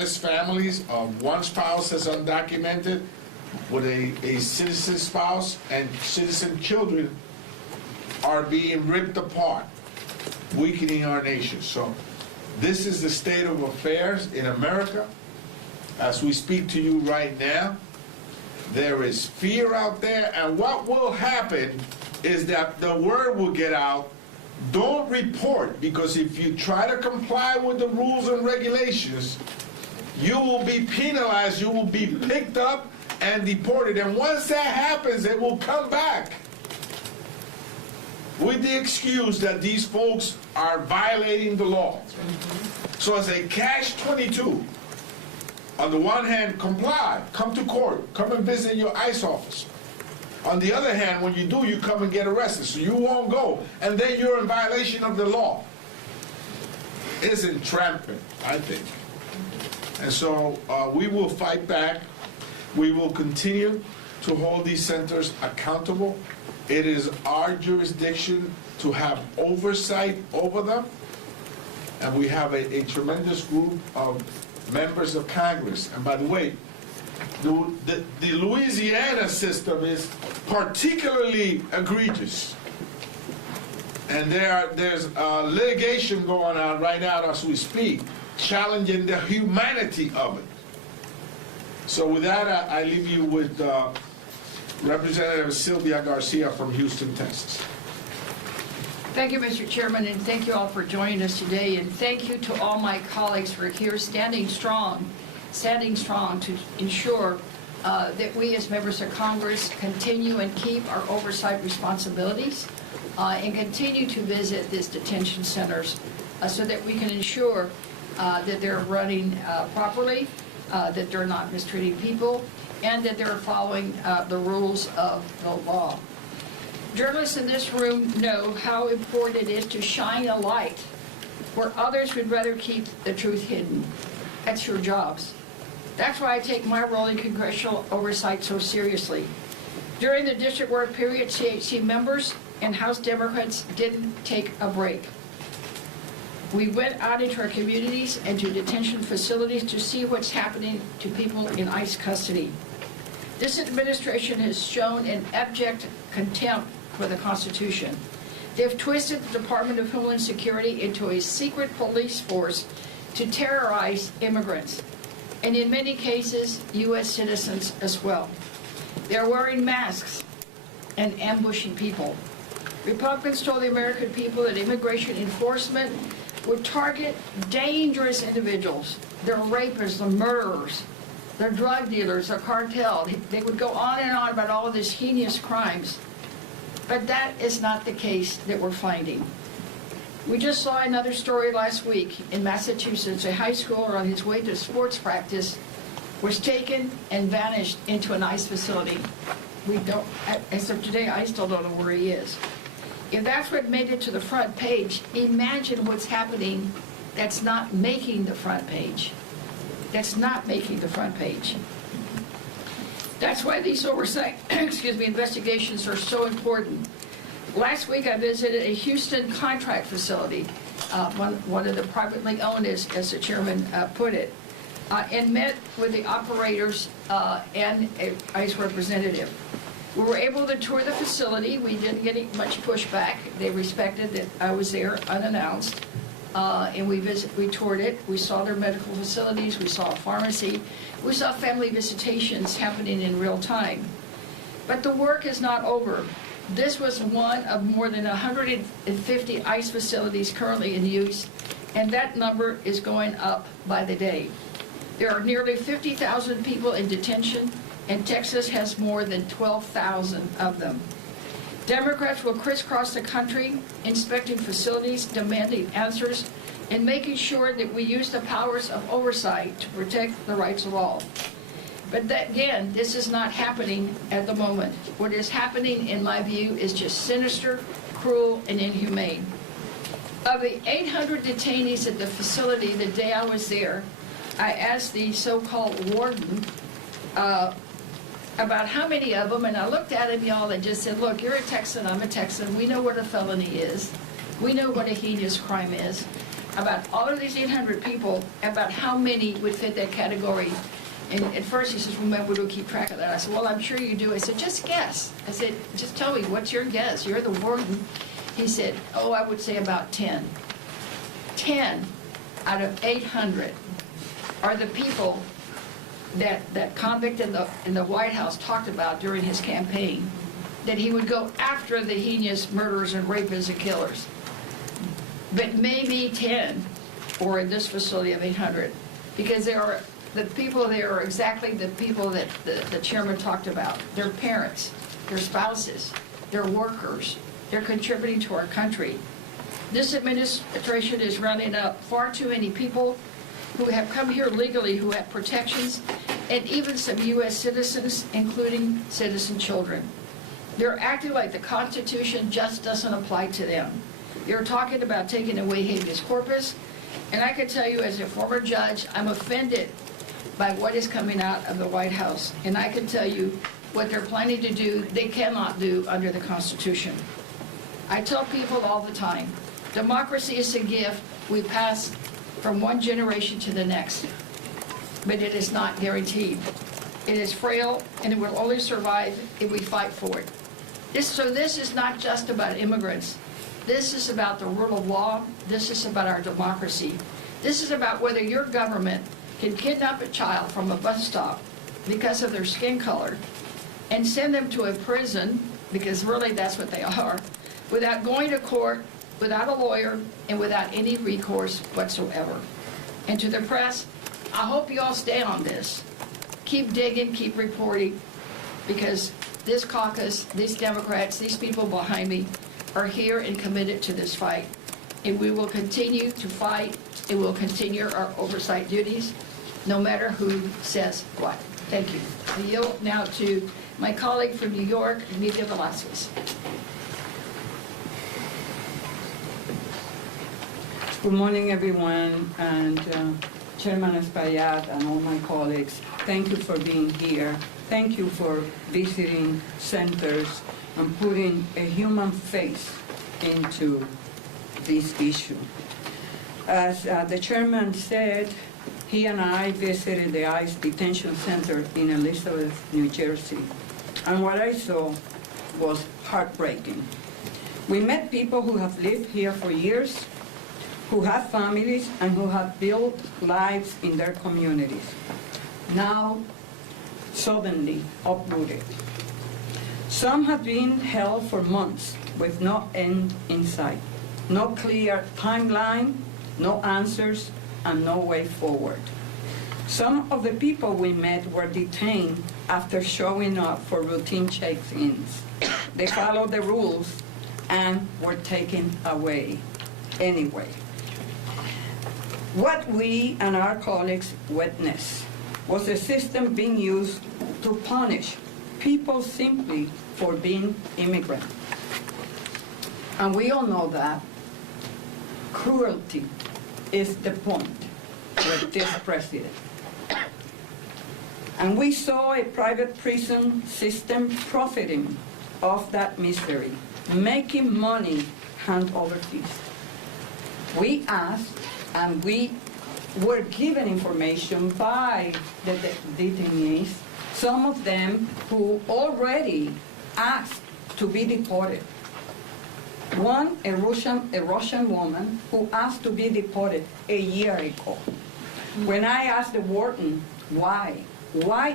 status families of one spouse as undocumented with a citizen spouse, and citizen children are being ripped apart, weakening our nation. So this is the state of affairs in America. As we speak to you right now, there is fear out there, and what will happen is that the word will get out, don't report, because if you try to comply with the rules and regulations, you will be penalized, you will be picked up and deported, and once that happens, it will come back with the excuse that these folks are violating the law. So it's a catch-22. On the one hand, comply, come to court, come and visit your ICE office. On the other hand, when you do, you come and get arrested, so you won't go, and then you're in violation of the law. It's entrampment, I think. And so we will fight back. We will continue to hold these centers accountable. It is our jurisdiction to have oversight over them, and we have a tremendous group of members of Congress. And by the way, the Louisiana system is particularly egregious. And there's litigation going on right now as we speak, challenging the humanity of it. So with that, I leave you with Representative Sylvia Garcia from Houston, Texas. Thank you, Mr. Chairman, and thank you all for joining us today. And thank you to all my colleagues for here standing strong to ensure that we as members of Congress continue and keep our oversight responsibilities and continue to visit these detention centers so that we can ensure that they're running properly, that they're not mistreating people, and that they're following the rules of the law. Journalists in this room know how important it is to shine a light where others would rather keep the truth hidden. That's your jobs. That's why I take my role in congressional oversight so seriously. During the district work period, CHC members and House Democrats didn't take a break. We went out into our communities and to detention facilities to see what's happening to people in ICE custody. This administration has shown an abject contempt for the Constitution. They've twisted the Department of Homeland Security into a secret police force to terrorize immigrants, and in many cases, U.S. citizens as well. They're wearing masks and ambushing people. Republicans told the American people that immigration enforcement would target dangerous individuals. They're rapists, the murderers, they're drug dealers, they're cartel. They would go on and on about all of these heinous crimes. But that is not the case that we're finding. We just saw another story last week in Massachusetts. A high schooler on his way to sports practice was taken and vanished into an ICE facility. We don't, as of today, I still don't know where he is. If that's what made it to the front page, imagine what's happening that's not making the front page. That's not making the front page. That's why these oversight, investigations are so important. Last week I visited a Houston contract facility, one of the privately owned, as the chairman put it, and met with the operators and an ICE representative. We were able to tour the facility. We didn't get much pushback. They respected that I was there unannounced. And we toured it. We saw their medical facilities. We saw a pharmacy. We saw family visitations happening in real time. But the work is not over. This was one of more than 150 ICE facilities currently in use, and that number is going up by the day. There are nearly 50,000 people in detention, and Texas has more than 12,000 of them. Democrats will crisscross the country, inspecting facilities, demanding answers, and making sure that we use the powers of oversight to protect the rights of all. But again, this is not happening at the moment. What is happening, in my view, is just sinister, cruel, and inhumane. Of the 800 detainees at the facility the day I was there, I asked the so-called warden about how many of them, and I looked at him, y'all, and just said, look, you're a Texan, I'm a Texan, we know what a felony is. We know what a heinous crime is. about all of these 800 people, about how many would fit that category. And at first he says, well, maybe we don't keep track of that. I said, well, I'm sure you do. I said, just guess. I said, just tell me, what's your guess? You're the warden. He said, oh, I would say about 10. 10 out of 800 are the people that convict in the White House talked about during his campaign, that he would go after the heinous murderers and rapists and killers. But maybe 10 or in this facility of 800, because the people there are exactly the people that the chairman talked about. Their parents, their spouses, their workers. They're contributing to our country. This administration is rounding up far too many people who have come here legally, who have protections, and even some U.S. citizens, including citizen children. They're acting like the Constitution just doesn't apply to them. They're talking about taking away habeas corpus, and I can tell you as a former judge, I'm offended by what is coming out of the White House. And I can tell you what they're planning to do, they cannot do under the Constitution. I tell people all the time, democracy is a gift we pass from one generation to the next, but it is not guaranteed. It is frail, and it will only survive if we fight for it. So this is not just about immigrants. This is about the rule of law. This is about our democracy. This is about whether your government can kidnap a child from a bus stop because of their skin color and send them to a prison, because really that's what they are, without going to court, without a lawyer, and without any recourse whatsoever. And to the press, I hope you all stay on this. Keep digging, keep reporting, because this caucus, these Democrats, these people behind me are here and committed to this fight. And we will continue to fight, and we'll continue our oversight duties, no matter who says what. Thank you. I yield now to my colleague from New York, Amica Velasquez. Good morning, everyone, and Chairman Espaillat and all my colleagues. Thank you for being here. Thank you for visiting centers and putting a human face into this issue. As the chairman said, he and I visited the ICE detention center in Elizabeth, New Jersey, and what I saw was heartbreaking. We met people who have lived here for years, who have families, and who have built lives in their communities, now suddenly uprooted. Some have been held for months with no end in sight, no clear timeline, no answers, and no way forward. Some of the people we met were detained after showing up for routine check-ins. They followed the rules and were taken away anyway. What we and our colleagues witnessed was a system being used to punish people simply for being immigrant. And we all know that cruelty is the point with this president. And we saw a private prison system profiting off that misery, making money hand over fist. We asked, and we were given information by the detainees, some of them who already asked to be deported. One, a Russian woman who asked to be deported a year ago. When I asked the warden, why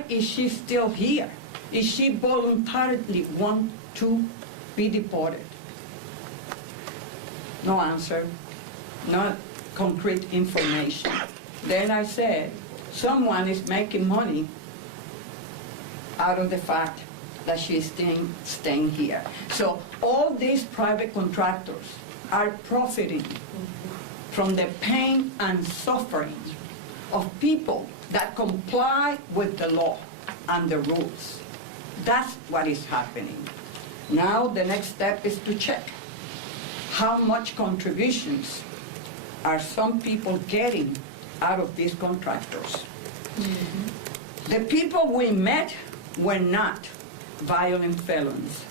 is she still here? Is she voluntarily want to be deported? No answer, no concrete information. Then I said, someone is making money out of the fact that she's staying here. So all these private contractors are profiting from the pain and suffering of people that comply with the law and the rules. That's what is happening. Now the next step is to check how much contributions are some people getting out of these contractors. Mm-hmm. The people we met were not violent felons.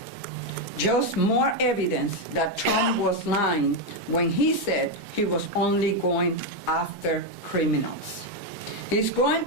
just more evidence that Trump was lying when he said he was only going after criminals. He's going